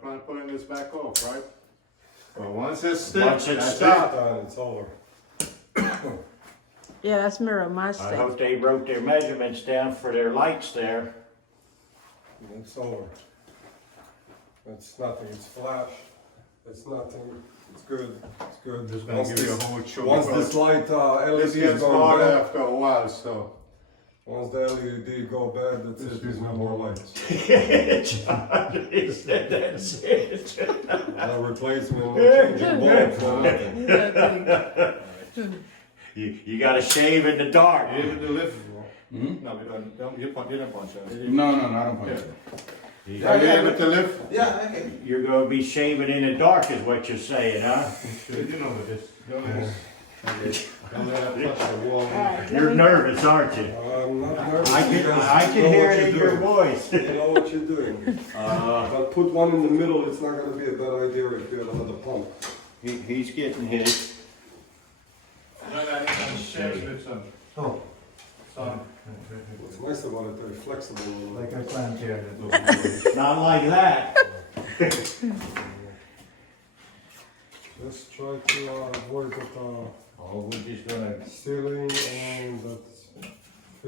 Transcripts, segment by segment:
plan putting this back off, right? But once it's stiff, Once it's that's stiff, it. Done, it's over. Yeah, that's mirror I matchstick. hope they wrote their measurements down for their lights there. It's over. It's nothing, it's flash. It's nothing, it's good, it's good. Just gonna Once give you a this- whole show. Once because this light LED this is gets going hard bad, after a while, so. once the LED go bad, that's it, there's no more lights. John, he said that's it. No replacement, no changing bulbs, no nothing. You gotta shave in the dark. You didn't lift? No, we don't, you didn't punch it. No, I don't punch it. Are you able to lift? Yeah, I can. You're gonna be shaving in the dark is what you're saying, huh? You know this. Don't let that touch the wall. You're nervous, aren't you? I'm not nervous. I You can, guys I can know hear what it in you're your doing. voice. You know what you're doing. But put one in the middle, it's not gonna be a bad idea if you have another pump. He's getting his. Oh. What's nice about it, they're flexible. Like a clam chair. Not like that. Just try to avoid that Oh, we're just gonna. ceiling and that's.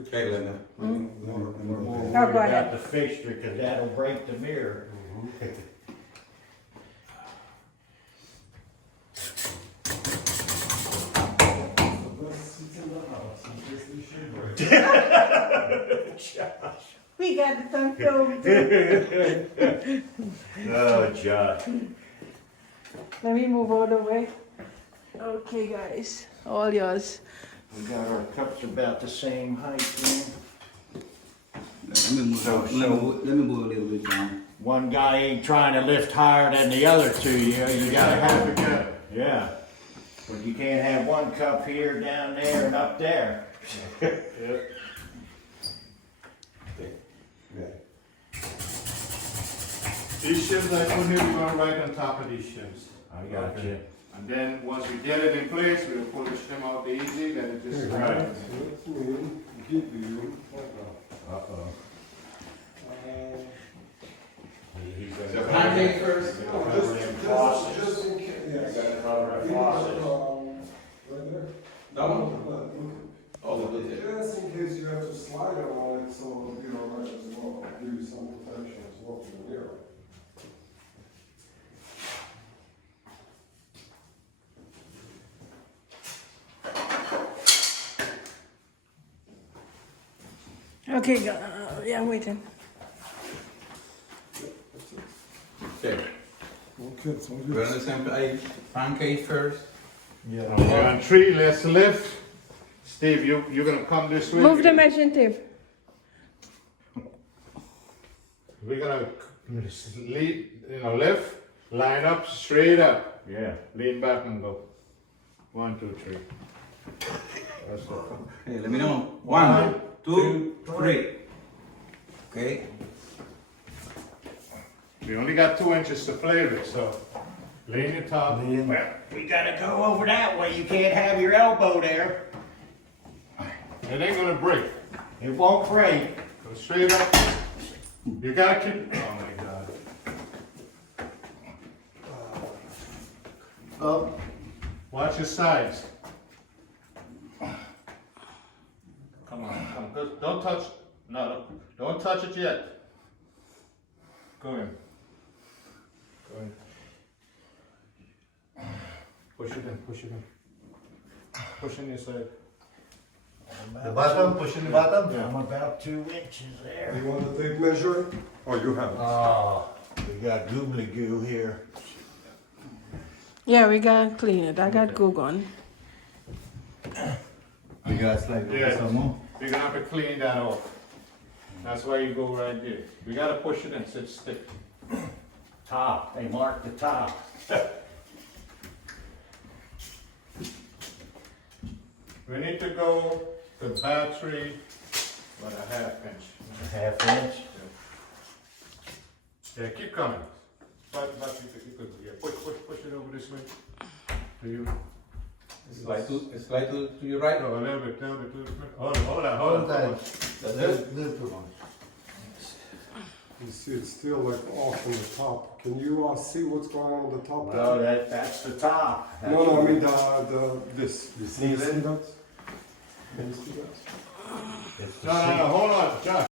Okay, Linda. We're worried go about ahead. the fixture because that'll break the mirror. We got it on film too. Oh, Josh. Let me move all the way. Okay, guys, all yours. We got our cups about the same height, man. Let me move, So- let me move a little bit down. One guy ain't trying to lift higher than the other two, you gotta have it. together. Yeah. But you can't have one cup here, down there, and up there. These shims I put here, we're going right on top of these shims. I got you. And then, once we get it in place, we'll pull the shim out the easy, then it just. Right. That's me, give you. Uh-oh. Pancake first. Just in case, yes. Right there. That one? Oh, this is it. Just in case you have to slide on it, so it'll be all right as well. Give you some protection as well for the mirror. Okay, yeah, I'm waiting. Okay. Okay, so We're on the same page. Pancake first. Okay, on three, let's lift. Steve, you're gonna come this way. Move the measuring tape. We're gonna lift, line up, straight up. Yeah. Lean back and go. 1, 2, 3. That's it. Okay, let me know. 1, 2, 3. Okay. We only got 2 inches to play with, so lean your top. Well, we gotta go over that way. You can't have your elbow there. It ain't gonna break. It won't break. Go straight up. You gotta keep. Oh my God. Up. Watch your sides. Come on, come. Don't touch. No, don't touch it yet. Go in. Go in. Push it in. Push it in. Push in your side. The bottom, pushing the bottom? Yeah. I'm about 2 inches there. You want the tape measure? Or you have it? Oh, we got goobly goo here. Yeah, we gotta clean it. I got Goo Gone. You guys like Yeah. some more? You're gonna have to clean that off. That's why you go right there. We gotta push it in so it's stick. Top. They marked the top. We need to go to battery, about a 1/2 inch. Half inch. Yeah, keep coming. Yeah, push it over this way. To you. Slide to your right. No, a little bit. Hold on. Little too much. You see, it's still like off on the top. Can you see what's going on the top? Well, that's the top. No, I mean this. You see Leave it. that? Can you see that? It's the No, same. hold on, Josh.